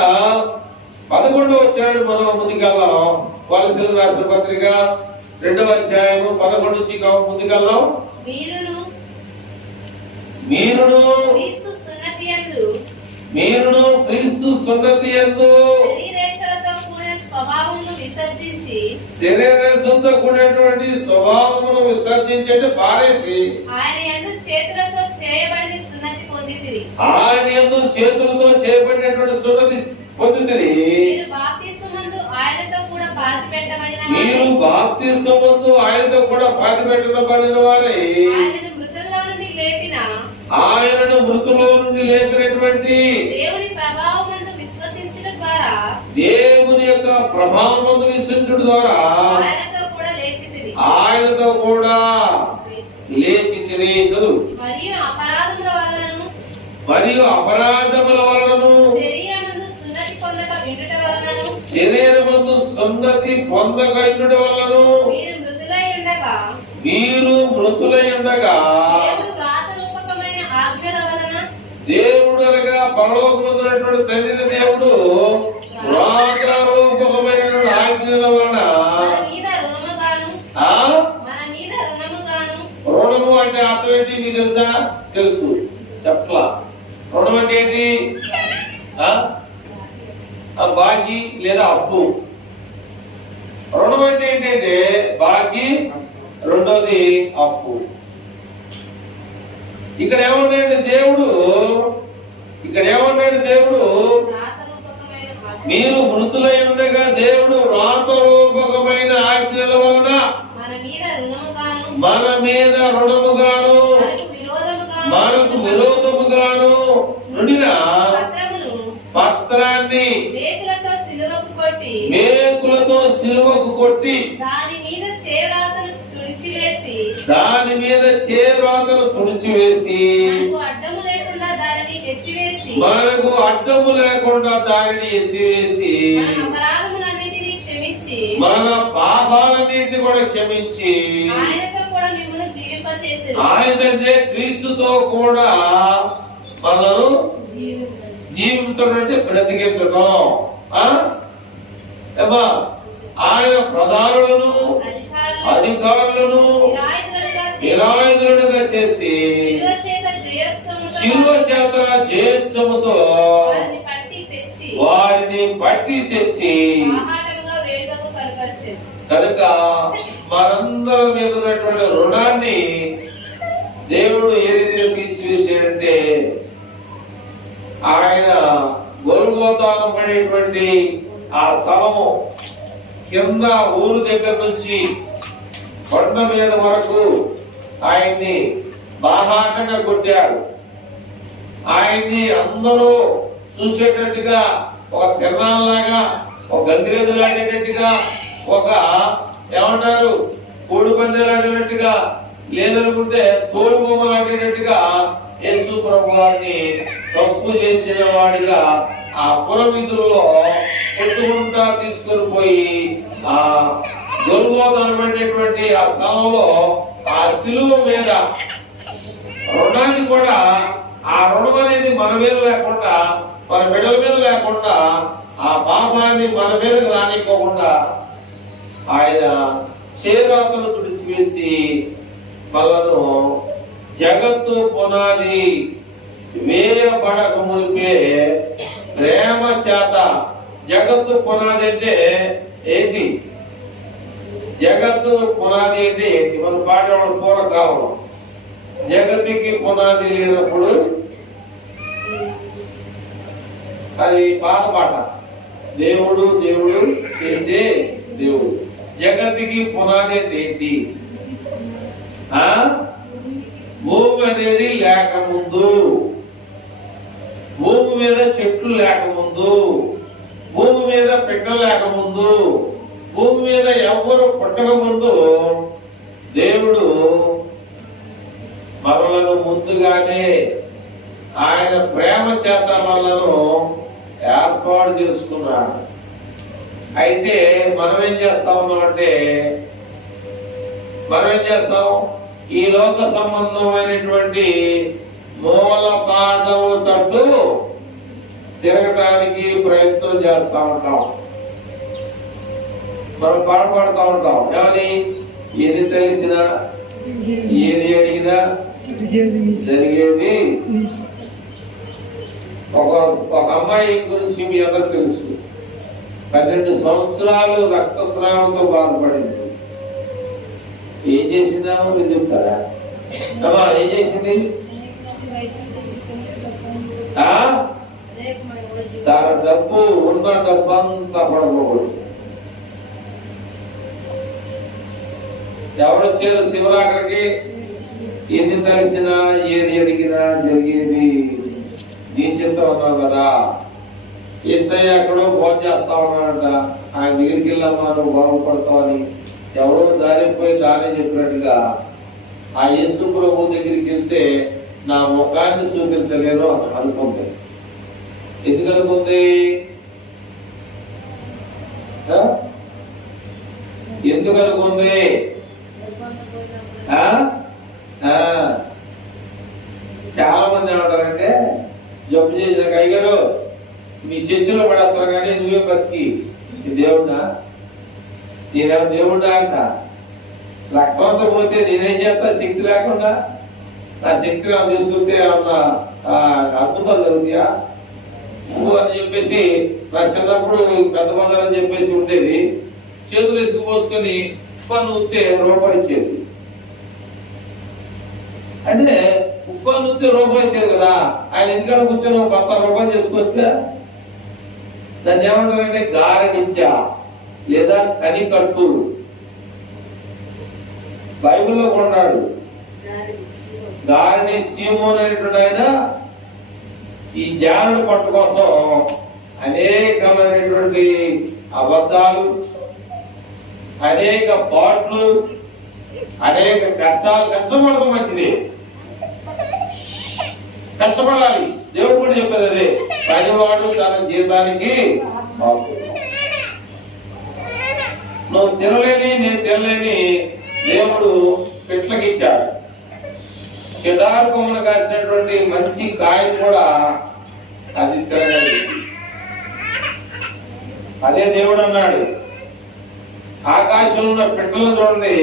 11వ వచనాన్ని మనం ముందుకెళ్దాం. కొలస్సీలకు రాసిన పత్రిక 2వ అధ్యాయం 11 నుంచి ముందుకెళ్దాం. మీరును క్రీస్తు సున్నతి యందు శరీరంతో కూడినటువంటి స్వభావమును విసర్జించి అంటే పారేసి ఆయన యందు చేతులతో చేయబడినటువంటి సున్నతి పొందితిరి. మీరు బాప్తిస్మమందు ఆయనతో కూడా పాతిపెట్టబడిన వారై ఆయనను మృతుల్లో నుండి లేపినటువంటి దేవుని యొక్క ప్రభావమందు విశ్వసించుట ద్వారా ఆయనతో కూడా లేచితిరి. మరియు అపరాధముల వలనను శరీరమందు సున్నతి పొందక ఇండుట వలనను మీరు మృతులై ఉండగా దేవుడు అనగా పరలోకమందున్నటువంటి తండ్రి దేవుడు రూపకమైన ఆజ్ఞల వలన రుణము అంటే అర్థం ఏంటి మీకు తెలుసా? తెలుసు చెప్పలా. రుణం అంటే ఏంటి? బాకీ లేదా అప్పు. రుణం అంటే ఏంటంటే బాకీ, రెండోది అప్పు. ఇక్కడ ఏమన్నాడు దేవుడు? మీరు మృతులై ఉండగా దేవుడు రాతరూపకమైన ఆజ్ఞల వలన మన మీద రుణముగాను మనకు విరోధముగాను నుండిన పత్రాన్ని మేకులతో సిలువకు కొట్టి దాని మీద చేరాతను తుడిచివేసి మనకు అడ్డము లేకుండా దానిని ఎత్తివేసి మన పాపాలన్నింటినీ కూడా క్షమించి ఆయనంటే క్రీస్తుతో కూడా మనను జీవించడం అంటే బ్రతికించడం. ఆయన ప్రధానులను అధికారులను నిరాయుధులుగా చేసి శిలువ చేత జయోత్సవముతో వారిని పట్టి తెచ్చి కనుక మనందరి మీద ఉన్నటువంటి రుణాన్ని దేవుడు ఏ రీతిగా తీసివేసాడంటే ఆయన గొల్గోతాను పడేటువంటి ఆ స్థలము కింద ఊరు దగ్గర నుంచి కొండ మీద వరకు ఆయన్ని బాహాటంగా కొట్టారు. ఆయన్ని అందరూ చూసేటట్టుగా ఒక తిరణాలలాగా, ఒక గంగిరేదులు ఆడేటట్టుగా, ఒక ఏమంటారు కోడి పందాలు ఆడేటట్టుగా, లేదనుకుంటే తోలు బొమ్మలు ఆడేటట్టుగా యేసు ప్రభు వారిని తప్పు చేసిన వాడిగా ఆ పురవీధులలో కొట్టుకుంటా తీసుకొని పోయి ఆ గొల్గోతా అనబడేటువంటి ఆ స్థలంలో ఆ శిలువ మీద రుణాన్ని కూడా, ఆ రుణం అనేది మన మీద లేకుండా, మన బిడ్డల మీద లేకుండా, ఆ పాపాన్ని మన మీదకి రానికోకుండా ఆయన చేరాతను తుడిసివేసి మనను జగత్తు పునాది వేయబడక మునిపే ప్రేమ చేత. జగత్తు పునాది అంటే ఏంటి? జగత్తు పునాది అంటే ఏంటి? మన పాఠంలో పూర్వకాలం జగత్తుకి పునాది లేనప్పుడు అది పాత పాట. దేవుడు దేవుడు చేసే దేవుడు. జగత్తుకి పునాది అంటే ఏంటి? భూమి అనేది లేకముందు, భూమి మీద చెట్లు లేకముందు, భూమి మీద పిట్టలు లేకముందు, భూమి మీద ఎవ్వరు పుట్టక ముందు దేవుడు మనలను ముందుగానే ఆయన ప్రేమ చేత మనలను ఏర్పాటు చేసుకున్నాడు. అయితే మనం ఏం చేస్తా ఉన్నాం అంటే, మనం ఏం చేస్తాం? ఈ లోక సంబంధమైనటువంటి మూల పాఠము తట్టు తిరగటానికి ప్రయత్నం చేస్తా ఉంటాం. మనం పాడుతూ ఉంటాం. ఏమని? ఏది తెలిసినా, ఏది అడిగినా జరిగేది. ఒక అమ్మాయి గురించి మీ అందరికి తెలుసు. 12 సంవత్సరాలు రక్తస్రావంతో బాధపడింది. ఏం చేసిందామో మీరు చెప్తారా? అమ్మా ఏం చేసింది? తన డబ్బు, ఉన్న డబ్బంతా పడకూడదు. ఎవరొచ్చారు శివరాకరికి? ఎన్ని తెలిసినా, ఏది అడిగినా జరిగేది నీ చిత్తం ఉన్నావు కదా. ఏసై ఎక్కడో ఫోన్ చేస్తా ఉన్నాడంట. ఆయన దగ్గరికి వెళ్ళమ్మా నువ్వు బాగుపడతావని. ఎవరో దారిపోయి దారి చెప్పినట్టుగా ఆ యేసు ప్రభు దగ్గరికి వెళ్తే నా ముఖాన్ని చూపించలేను అనుకుంది. ఎందుకు అనుకుంది? ఎందుకు అనుకుంది? చాలా మంది ఏమంటారంటే, జబ్బు చేసిన కైగారు మీ చర్చలో పడేస్తారు కానీ నువ్వే బతికి దేవుడా, నేనేమో దేవుడా అంట. రక్తంతో పోతే నేనేం చేస్తా? శక్తి లేకుండా నా శక్తి నాకు తీసుకుంటే ఏమన్నా అద్భుతాలు జరుగుతాయా అని చెప్పేసి నా చిన్నప్పుడు పెద్ద బజార్ అని చెప్పేసి ఉండేది. చేతులు వేసుకు పోసుకొని ఉప్పాన్ని ఉత్తే రూపాయి ఇచ్చేది. అంటే ఉప్పాన్ని ఉత్తే రూపాయి ఇచ్చేది కదా. ఆయన ఇంటికాడ కూర్చొని 10 రూపాయలు చేసుకోవచ్చుగా. దాన్ని ఏమంటారంటే గారడించా లేదా కనికట్టు. బైబిల్లో కొన్నాడు గారడి సీమోన్ అనేటువంటి ఆయన ఈ జానుడు పట్టు కోసం అనేకమైనటువంటి అబద్ధాలు, అనేక పాటలు, అనేక కష్టపడడం మంచిది. కష్టపడాలి. దేవుడు కూడా చెప్పేది అదే, పనివాడు తన జీతానికి నువ్వు తినలేని నేను తినలేని దేవుడు పెట్లకి ఇచ్చాడు. చిదార్కమును కాసినటువంటి మంచి కాయ కూడా అది తినగలి. అదే దేవుడు అన్నాడు, ఆకాశంలో ఉన్న పిట్టలను చూడండి,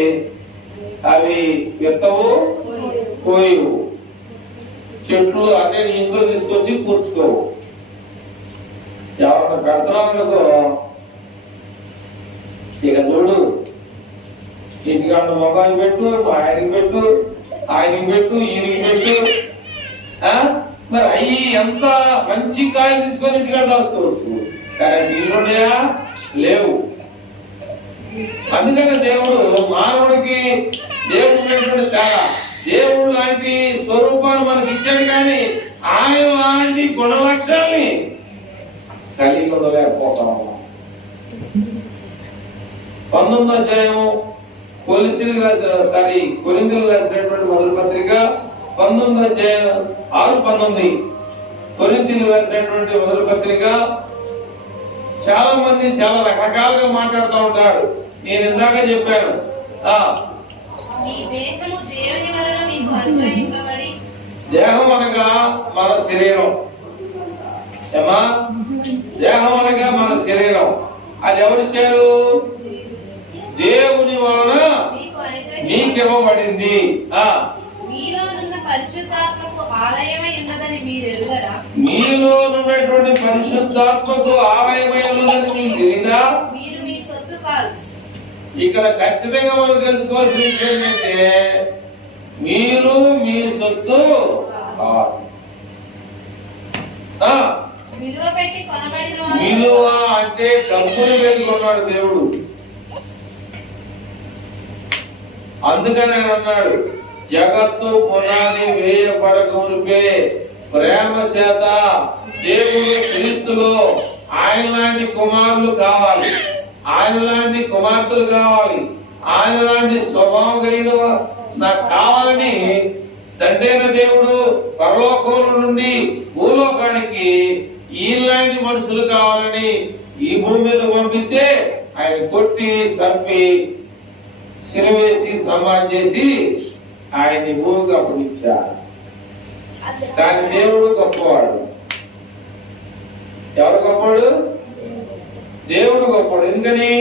అవి విత్తవు కోయవు, చెట్లు అంటే ఇంట్లో తీసుకొచ్చి కూర్చుకోవు. ఎవరన్నా పెడుతున్నామనుకో ఇక చూడు, ఇంటికాడ మొగానికి పెట్టు, ఆయనకి పెట్టు, ఆయనకి పెట్టు, ఈయనకి పెట్టు. మరి అయ్యి ఎంత మంచి కాయలు తీసుకొని ఇంటికాడ దాచుకోవచ్చు, కానీ నీళ్ళున్నాయా? లేవు. అందుకని దేవుడు మానవుడికి దేవుడు తేడా ఉండలేకపోతాము. 19వ అధ్యాయం కొరింథీయులకు రాసినటువంటి మొదటి పత్రిక 19వ అధ్యాయం 6-19. కొరింథీయులకు రాసినటువంటి మొదటి పత్రిక. చాలా మంది చాలా రకరకాలుగా మాట్లాడుతూ ఉంటారు. నేను ఇందాక చెప్పాను, దేహం అనగా మన శరీరం. ఏమా? దేహం అనగా మన శరీరం. అది ఎవరిచ్చారు? దేవుని వలన నీకు ఇవ్వబడింది. మీలో ఉన్నటువంటి పరిశుద్ధాత్మకు ఆలయమై ఉన్నదని మీకు తెలియదా? ఇక్కడ ఖచ్చితంగా మనం తెలుసుకోవాల్సిన విషయం ఏంటంటే మీరు మీ సొత్తు విలువ అంటే డబ్బులు పెట్టుకున్నాడు దేవుడు. అందుకని ఆయన అన్నాడు, జగత్తు పునాది వేయబడక మునిపే ప్రేమ చేత దేవుడు క్రీస్తులో ఆయన లాంటి కుమారులు కావాలి, ఆయన లాంటి కుమార్తెలు కావాలి, ఆయన లాంటి స్వభావం కలిగిన నాకు కావాలని తండ్రైన దేవుడు పరలోకం నుండి భూలోకానికి ఈలాంటి మనుషులు కావాలని ఈ భూమి మీద పంపిస్తే ఆయన కొట్టి చంపి సిలువేసి సమాధి చేసి ఆయన్ని భూమికి అప్పగించారు. కానీ దేవుడు గొప్పవాడు. ఎవరు గొప్పవాడు? దేవుడు గొప్పవాడు. ఎందుకని?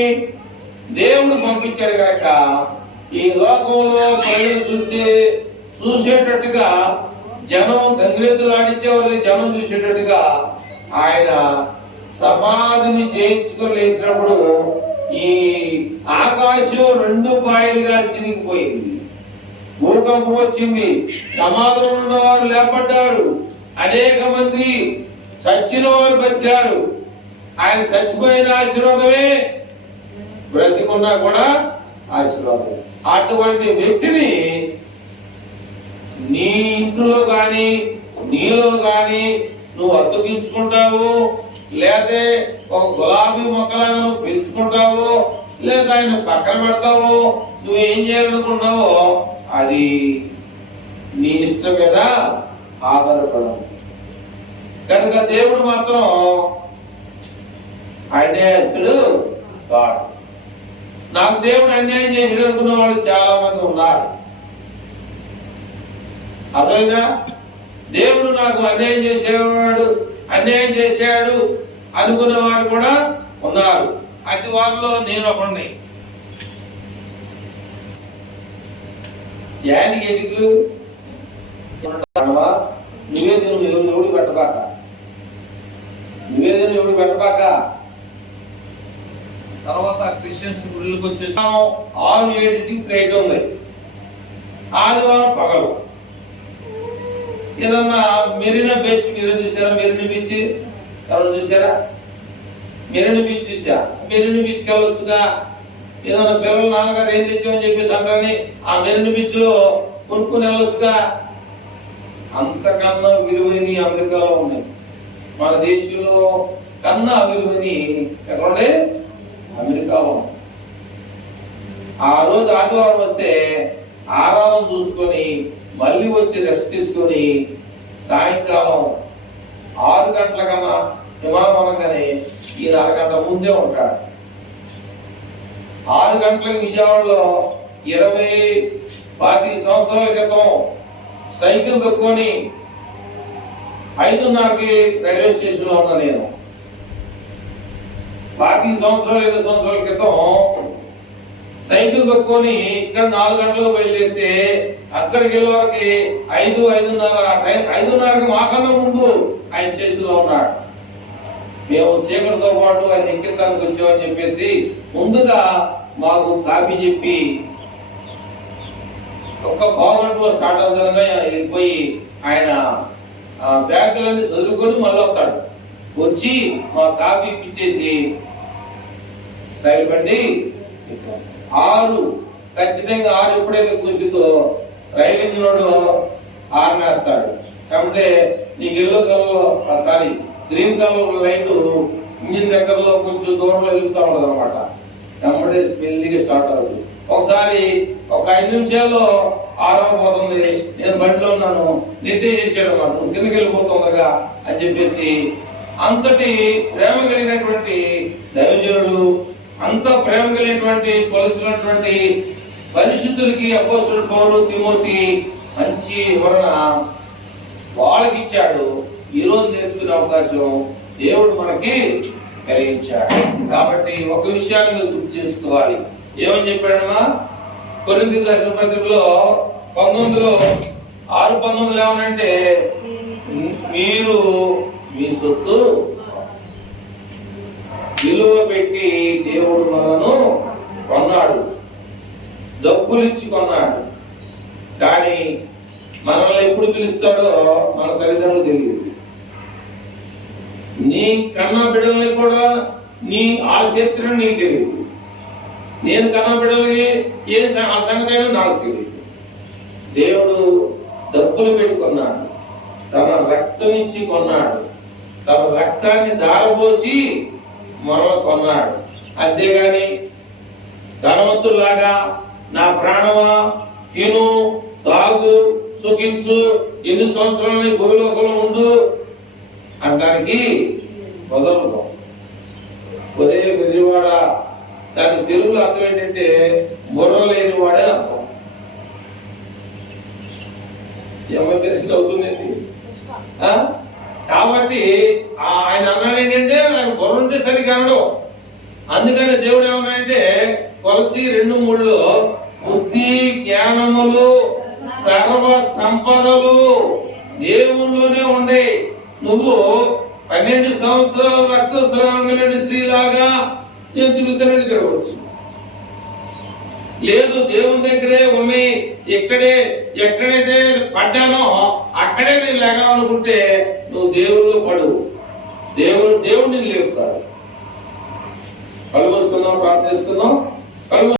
దేవుడు పంపించాడు కనుక ఈ లోకంలో ప్రజలు చూసేటట్టుగా జనం గంగిరెద్దులు ఆడించేవారు, జనం చూసేటట్టుగా ఆయన సమాధిని చేయించుకొని లేచినప్పుడు ఈ ఆకాశం 2 పాయలుగా చిరిగిపోయింది. భూకంపం వచ్చింది. సమాధిలో ఉన్నవారు లేపడ్డారు. అనేక మంది చచ్చిన వారు బతికారు. ఆయన చచ్చిపోయిన ఆశీర్వాదమే, బ్రతికున్నా కూడా ఆశీర్వాదం. అటువంటి వ్యక్తిని నీ ఇంట్లో గాని నీలో గాని నువ్వు అతుకించుకుంటావు, లేదా ఒక గులాబీ మొక్కలాగా నువ్వు పెంచుకుంటావు, లేదా ఆయన పక్కన పెడతావు, నువ్వేం చేయాలనుకున్నావో అది నీ ఇష్టం మీద ఆధారపడదు. కనుక దేవుడు మాత్రం అన్యాయస్తుడు కాడు. నాకు దేవుడు అన్యాయం చేసి అనుకున్న వాళ్ళు చాలా మంది ఉన్నారు. అర్థమైందా? దేవుడు నాకు అన్యాయం చేశాడు అనుకున్న వారు కూడా ఉన్నారు. అటు వారిలో నేను ఒకడిని. యానికి ఎందుకు నివేదన ఎవడు పెట్టబాక, నివేదన ఎవడు పెట్టబాక. తర్వాత క్రిస్టియన్స్ గుడికి వచ్చేసాం. 6-7కి ప్లేట్ ఉంది. ఆదివారం పగలు ఏదన్నా మెరీనా బీచ్ మీరు చూసారా? మెరీనా బీచ్ ఎవరు చూసారా? మెరీనా బీచ్ చూసా. మెరీనా బీచ్కి వెళ్ళొచ్చుగా. ఏదన్నా పిల్లలు నాన్నగారు ఏం తెచ్చామని చెప్పేసి అంటారని ఆ మెరీనా బీచ్ లో కొనుక్కుని వెళ్ళొచ్చుగా. అంతకన్నా విలువైన అమెరికాలో ఉన్నాయి. మన దేశంలో కన్నా విలువైన ఎక్కడుండే? అమెరికాలో. ఆ రోజు ఆదివారం వస్తే ఆరాధన చూసుకొని మళ్ళీ వచ్చి రెస్ట్ తీసుకొని సాయంకాలం 6 గంటల కన్నా విమానం అనగానే ఈయన అరగంట ముందే ఉంటాడు. 6 గంటలకు విజయవాడలో 20-25 సంవత్సరాల క్రితం సైకిల్ తొక్కుని 5:30కి రైల్వే స్టేషన్ లో ఉన్నా నేను. 25 సంవత్సరాల క్రితం సైకిల్ తొక్కుని ఇక్కడ 4 గంటలకు బయలుదేరితే అక్కడికి వెళ్ళే వరకు 5:30కి మాకన్నా ముందు ఆయన స్టేషన్ లో ఉన్నాడు. మేము చీకటితో పాటు ఆయన ఎక్కించడానికి వచ్చామని చెప్పేసి ముందుగా మాకు కాపీ చెప్పి ఒక్క పావు గంటలో స్టార్ట్ అవుతుండగా వెళ్ళిపోయి ఆయన బ్యాగులన్నీ చదువుకొని మళ్ళీ వస్తాడు. వచ్చి మా కాపీ ఇప్పించేసి రైలు బండి 6 ఖచ్చితంగా 6 ఎప్పుడైతే కూర్చుందో రైలు ఇంజిన్ ఆర్మేస్తాడు. కాబట్టి నీకు yellow colour green colour light engine దగ్గరలో కొంచెం దూరంలో వెళ్తూ ఉండదు అనమాట. వెంబడి మెల్లిగా స్టార్ట్ అవుతుంది. ఒకసారి ఒక 5 నిమిషాల్లో ఆరంభమవుతుంది, నేను బండిలో ఉన్నాను, నిద్ర చేసాడు అన్నమాట, నువ్వు కిందకి వెళ్ళిపోతుండగా అని చెప్పేసి. అంతటి ప్రేమ కలిగినటువంటి దైవజనులు, అంత ప్రేమ కలిగినటువంటి కొలసినటువంటి పరిశుద్ధులకి అపోస్తలుడు పౌలు, తిమోతి మంచి వివరణ వాళ్ళకి ఇచ్చాడు. ఈ రోజు నేర్చుకునే అవకాశం దేవుడు మనకి కలిగించాడు. కాబట్టి ఒక విషయాన్ని మీరు గుర్తు చేసుకోవాలి. ఏమని చెప్పాడమ్మా? కొరింథీయులకు రాసిన పత్రికలో 6:19 ఏమనంటే, మీరు మీ సొత్తు విలువ పెట్టి దేవుడు మనను కొన్నాడు, డబ్బులు ఇచ్చి కొన్నాడు. కానీ మనల్ని ఎప్పుడు పిలుస్తాడో మన తల్లిదండ్రులు తెలియదు. నీ కన్నా బిడ్డల్ని కూడా నీ ఆశక్తిని నీకు తెలియదు. నేను కన్నా బిడ్డలకి ఏ సంగతి అయినా నాకు తెలియదు. దేవుడు డబ్బులు పెట్టుకున్నాడు, తన రక్తం ఇచ్చి కొన్నాడు, తన రక్తాన్ని దారపోసి మనల్ని కొన్నాడు. అంతేగాని ధనవంతులాగా నా ప్రాణమా తిను తాగు సుఖించు, ఎన్ని సంవత్సరాలని గోలోకంలో ఉండు అనడానికి మొదలు. ఒరే వెర్రివాడ, దానికి తెలుగులో అర్థం ఏంటంటే బుర్ర లేని వాడే అర్థం. ఏమైతే అవుతుందండి. కాబట్టి ఆయన అన్నాడు ఏంటంటే, ఆయన బుర్ర ఉంటే సరిగ్గా అనడం. అందుకని దేవుడు ఏమన్నాడంటే కొలసి 2:3 బుద్ధి జ్ఞానములు సర్వ సంపదలు దేవుల్లోనే ఉండే. నువ్వు 12 సంవత్సరాలు రక్తస్రావం కలిగిన స్త్రీలాగా నేను తిరుగుతానని తిరగవచ్చు. లేదు, దేవుని దగ్గరే ఉన్నాయి, ఎక్కడైతే పడ్డానో అక్కడే నేను లేగాలనుకుంటే నువ్వు దేవుళ్ళు పడు, దేవుడు నిన్ను లేపుతాడు. కళ్ళు మూసుకుందాం, ప్రార్థన చేసుకుందాం.